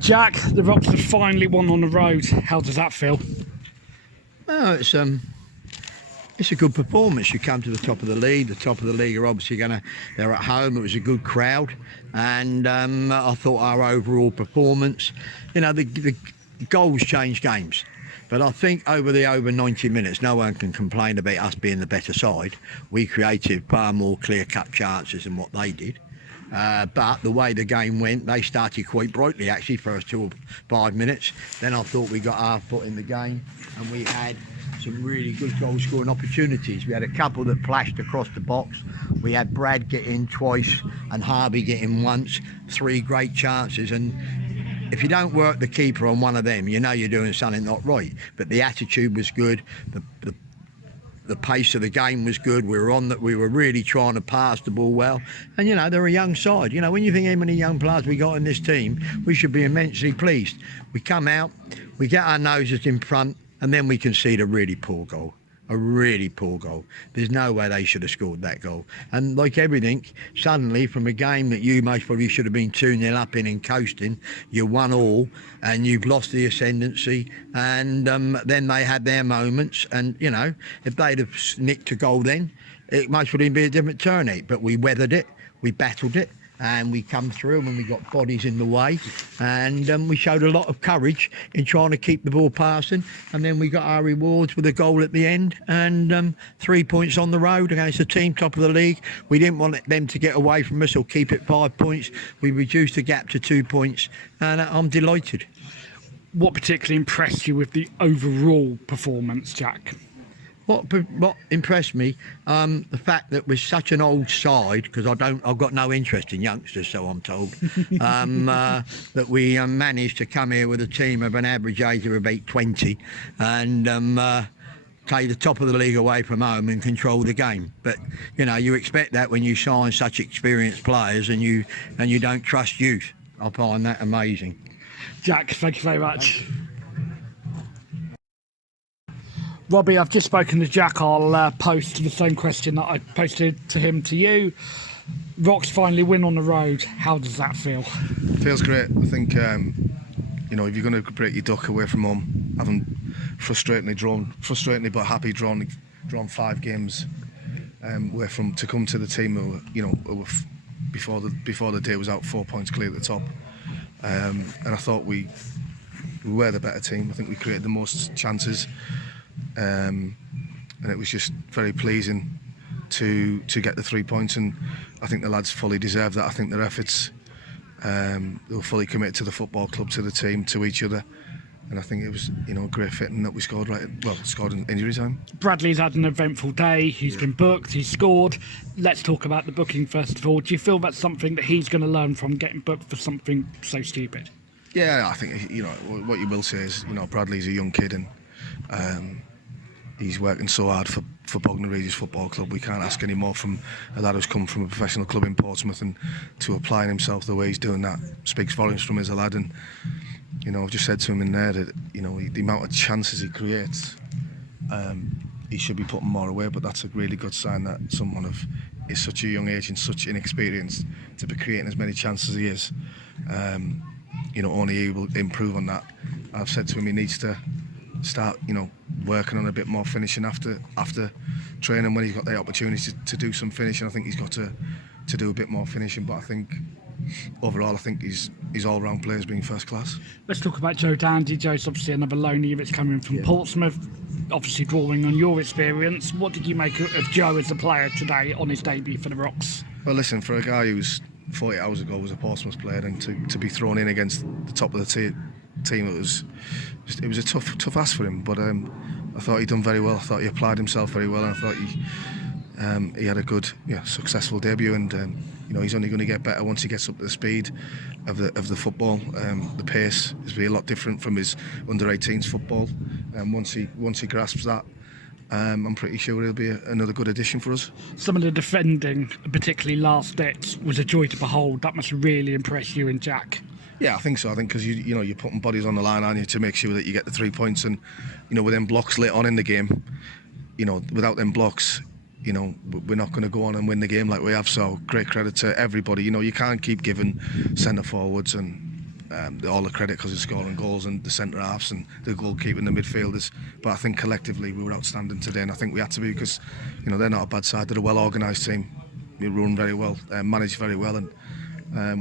Jack, the Rocks have finally won on the road. How does that feel? Oh, it's a good performance. You come to the top of the league. The top of the league are obviously they're at home. It was a good crowd, and I thought our overall performance, the goals change games. But I think over 90 minutes, no one can complain about us being the better side. We created far more clear-cut chances than what they did. But the way the game went, they started quite brightly, actually, first 2 or 5 minutes. Then I thought we got our foot in the game, and we had some really good goal-scoring opportunities. We had a couple that flashed across the box. We had Brad get in twice and Harvey get in once. 3 great chances, and if you don't work the keeper on one of them, you know you're doing something not right. But the attitude was good. The pace of the game was good. We were really trying to pass the ball well. And, they're a young side. When you think how many young players we got in this team, we should be immensely pleased. We come out, we get our noses in front, and then we concede a really poor goal. There's no way they should have scored that goal. And like everything, suddenly from a game that you most probably should have been 2-0 up in and coasting, you won all and you've lost the ascendancy. And then they had their moments. And, if they'd have nicked a goal then, it most probably be a different turnout. But we weathered it, we battled it. And we come through and we got bodies in the way, and we showed a lot of courage in trying to keep the ball passing, and then we got our rewards with a goal at the end, and 3 points on the road against the team top of the league. We didn't want them to get away from us or keep it 5 points. We reduced the gap to 2 points, and I'm delighted. What particularly impressed you with the overall performance, Jack? What impressed me, the fact that we're such an old side, because I've got no interest in youngsters, so I'm told, that we managed to come here with a team of an average age of about 20 and take the top of the league away from home and control the game. But you expect that when you sign such experienced players and you don't trust youth. I find that amazing. Jack, thank you very much. Robbie, I've just spoken to Jack. I'll post the same question that I posted to him to you. Rocks finally win on the road. How does that feel? Feels great. I think, if you're going to break your duck away from home, having frustratingly but happy drawn 5 games away from to come to the team who were before the day was out 4 points clear at the top, and I thought we were the better team. I think we created the most chances. And it was just very pleasing to get the 3 points, and I think the lads fully deserve that. I think their efforts, they were fully committed to the football club, to the team, to each other, and I think it was a great fitting that we scored scored in injury time. Bradley's had an eventful day. He's been booked, he's scored. Let's talk about the booking first of all. Do you feel that's something that he's going to learn from getting booked for something so stupid? Yeah, I think what you will say is Bradley's a young kid, and he's working so hard for Bognor Regis Football Club. We can't ask any more from a lad who's come from a professional club in Portsmouth, and to applying himself the way he's doing that speaks volumes from him as a lad. And I've just said to him in there that the amount of chances he creates, he should be putting more away. But that's a really good sign that someone is such a young age and such inexperienced to be creating as many chances as he is. Only he will improve on that. I've said to him he needs to start working on a bit more finishing after training when he's got the opportunity to do some finishing. I think he's got to do a bit more finishing, but I think overall his all-round play has been first class. Let's talk about Joe Dandy. Joe's obviously another loanee that's coming from Portsmouth, obviously drawing on your experience. What did you make of Joe as a player today on his debut for the Rocks? Well, listen, for a guy who's 40 hours ago was a Portsmouth player, and to be thrown in against the top of the team, it was a tough ask for him, but I thought he'd done very well. I thought he applied himself very well, and I thought he had a good, successful debut, and he's only going to get better once he gets up to the speed of the football. The pace is be a lot different from his under-18s football, and once he grasps that, I'm pretty sure he'll be another good addition for us. Some of the defending, particularly last bit, was a joy to behold. That must really impress you and Jack. Yeah, I think so. I think because you're putting bodies on the line, aren't you, to make sure that you get the 3 points, and with them blocks late on in the game, without them blocks, we're not going to go on and win the game like we have. So great credit to everybody. You can't keep giving centre forwards and all the credit because of scoring goals and the centre halves and the goalkeeper and the midfielders. But I think collectively we were outstanding today, and I think we had to be because they're not a bad side. They're a well organised team. They run very well, managed very well, and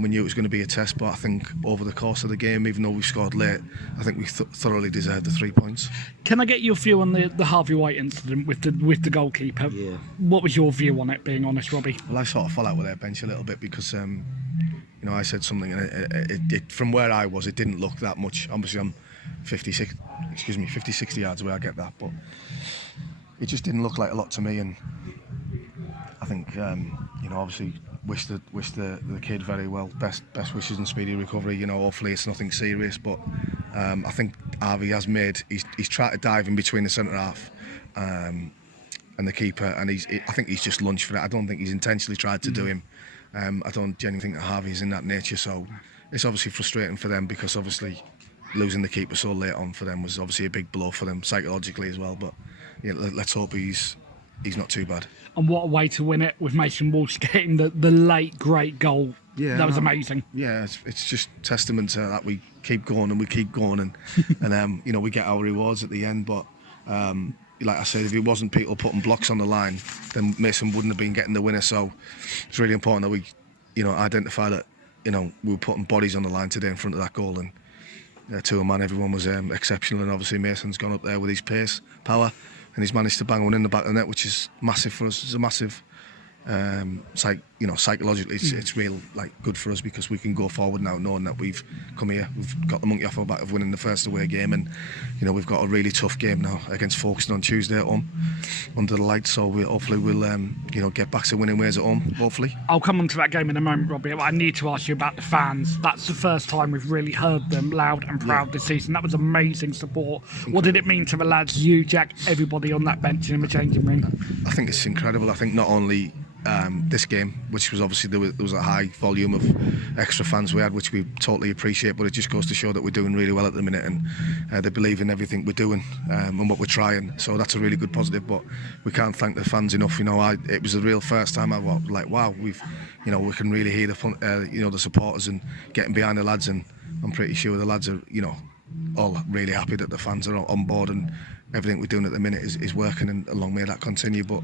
we knew it was going to be a test. But I think over the course of the game, even though we scored late, I think we thoroughly deserved the 3 points. Can I get your view on the Harvey White incident with the goalkeeper? Yeah. What was your view on it, being honest, Robbie? Well, I sort of fell out with their bench a little bit because I said something, and it from where I was, it didn't look that much. Obviously, I'm 50, 60 yards away. I get that, but it just didn't look like a lot to me. And I think obviously wish the kid very well. Best wishes and speedy recovery. Hopefully it's nothing serious. But I think Harvey has he's tried to dive in between the centre half and the keeper, and I think he's just lunged for it. I don't think he's intentionally tried to do him. I don't genuinely think that Harvey's in that nature. So it's obviously frustrating for them because obviously losing the keeper so late on for them was obviously a big blow for them psychologically as well. But yeah, let's hope he's not too bad. And what a way to win it, with Mason Walsh getting the late great goal. Yeah, that was amazing. Yeah, it's just testament to that we keep going and we keep going and we get our rewards at the end. But like I said, if it wasn't people putting blocks on the line, then Mason wouldn't have been getting the winner. So it's really important that we identify that we were putting bodies on the line today in front of that goal. And to a man, everyone was exceptional, and obviously Mason's gone up there with his pace, power, and he's managed to bang one in the back of the net, which is massive for us. It's a massive, psychologically, it's real good for us because we can go forward now knowing that we've come here, we've got the monkey off our back of winning the first away game, and we've got a really tough game now against Folkestone on Tuesday at home under the lights. So hopefully we'll get back to winning ways at home. Hopefully. I'll come on to that game in a moment, Robbie. I need to ask you about the fans. That's the first time we've really heard them loud and proud this season. That was amazing support. What did it mean to the lads, you, Jack, everybody on that bench and in the changing room? I think it's incredible. I think not only this game, which was obviously there was a high volume of extra fans we had, which we totally appreciate, but it just goes to show that we're doing really well at the minute, and they believe in everything we're doing and what we're trying. So that's a really good positive. But we can't thank the fans enough. It was the real first time I was like, wow, we can really hear the supporters and getting behind the lads, and I'm pretty sure the lads are all really happy that the fans are on board and everything we're doing at the minute is working, and long may that continue. But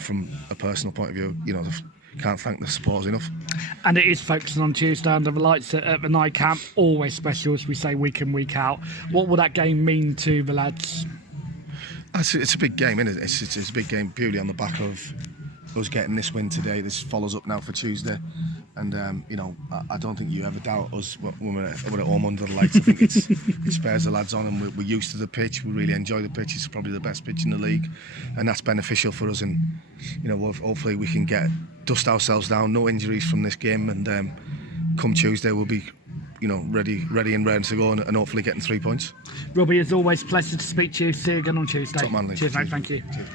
from a personal point of view, can't thank the supporters enough. And it is focusing on Tuesday under the lights at the night camp, always special, as we say, week in, week out. What will that game mean to the lads? It's a big game, isn't it? It's a big game purely on the back of us getting this win today. This follows up now for Tuesday, and I don't think you ever doubt us when we're at home under the lights. I think it spares the lads on, and we're used to the pitch. We really enjoy the pitch. It's probably the best pitch in the league, and that's beneficial for us. And hopefully we can dust ourselves down, no injuries from this game, and come Tuesday we'll be ready and ready to go, and hopefully getting 3 points. Robbie, as always, pleasure to speak to you. See you again on Tuesday. Top man, Cheers, mate. Thank you. Cheers.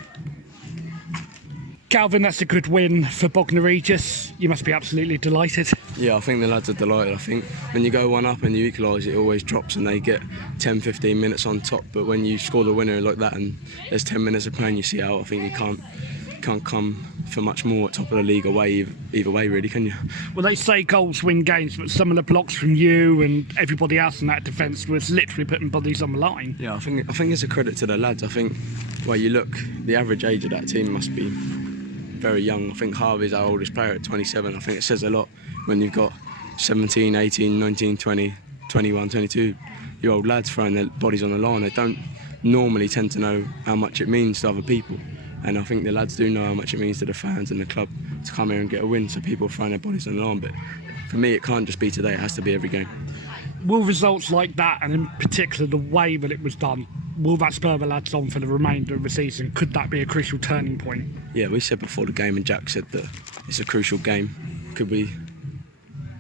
Calvin, that's a good win for Bognor Regis. You must be absolutely delighted. Yeah, I think the lads are delighted. I think when you go one up and you equalise, it always drops and they get 10-15 minutes on top. But when you score the winner like that and there's 10 minutes of playing you see out, I think you can't come for much more at top of the league away either way, really, can you? Well, they say goals win games, but some of the blocks from you and everybody else in that defence was literally putting bodies on the line. Yeah, I think it's a credit to the lads. I think where you look, the average age of that team must be very young. I think Harvey's our oldest player at 27. I think it says a lot when you've got 17, 18, 19, 20, 21, 22-year-old lads throwing their bodies on the line. They don't normally tend to know how much it means to other people. And I think the lads do know how much it means to the fans and the club to come here and get a win. So people are throwing their bodies on the line. But for me, it can't just be today. It has to be every game. Will results like that, and in particular the way that it was done, will that spur the lads on for the remainder of the season? Could that be a crucial turning point? Yeah, we said before the game, and Jack said that it's a crucial game. Could we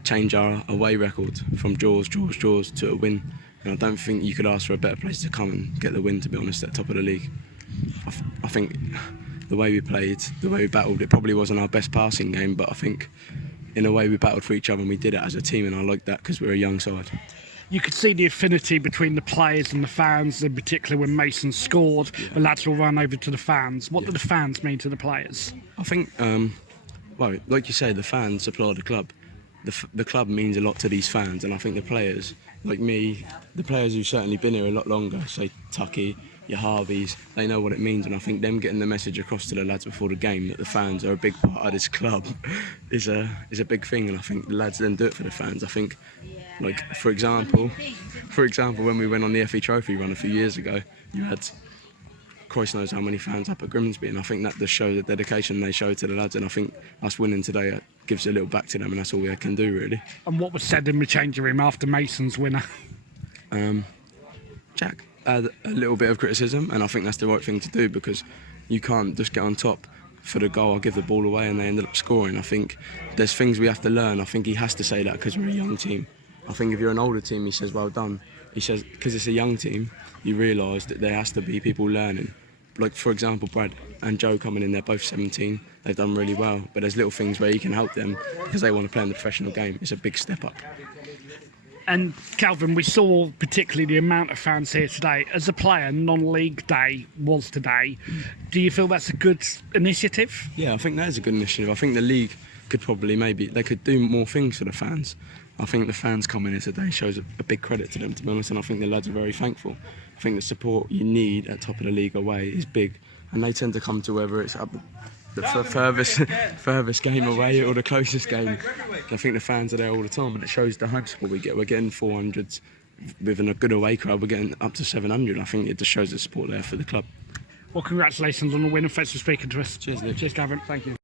change our away record from draws to a win? And I don't think you could ask for a better place to come and get the win, to be honest, at the top of the league. I think the way we played, the way we battled, it probably wasn't our best passing game, but I think in a way we battled for each other and we did it as a team, and I like that because we're a young side. You could see the affinity between the players and the fans, in particular when Mason scored. Yeah. The lads will run over to the fans. What do the fans mean to the players? I think, well, like you say, the fans applaud the club, the club means a lot to these fans, and I think the players, like me, the players who've certainly been here a lot longer, say Tucky, your Harveys, they know what it means, and I think them getting the message across to the lads before the game that the fans are a big part of this club is a big thing, and I think the lads then do it for the fans. I think, like for example, when we went on the FA Trophy run a few years ago, you had Christ knows how many fans up at Grimsby, and I think that just shows the dedication they show to the lads, and I think us winning today gives a little back to them, and that's all we can do really. And what was said in the changing room after Mason's winner? Jack had a little bit of criticism, and I think that's the right thing to do, because you can't just get on top for the goal or give the ball away and they ended up scoring. I think there's things we have to learn. I think he has to say that because we're a young team. I think if you're an older team, he says well done. He says because it's a young team, you realise that there has to be people learning. Like for example, Brad and Joe coming in, they're both 17, they've done really well, but there's little things where you can help them because they want to play in the professional game. It's a big step up. And Calvin, we saw particularly the amount of fans here today. As a player, non-league day was today. Do you feel that's a good initiative? Yeah, I think that is a good initiative. I think the league could probably they could do more things for the fans. I think the fans coming here today shows a big credit to them, to be honest, and I think the lads are very thankful. I think the support you need at top of the league away is big, and they tend to come to whether it's up the furthest game away or the closest game. I think the fans are there all the time, and it shows the home support we get. We're getting 400s with a good away crowd. We're getting up to 700. I think it just shows the support there for the club. Well, congratulations on the win, and thanks for speaking to us. Cheers, Nick. Cheers, Calvin. Thank you.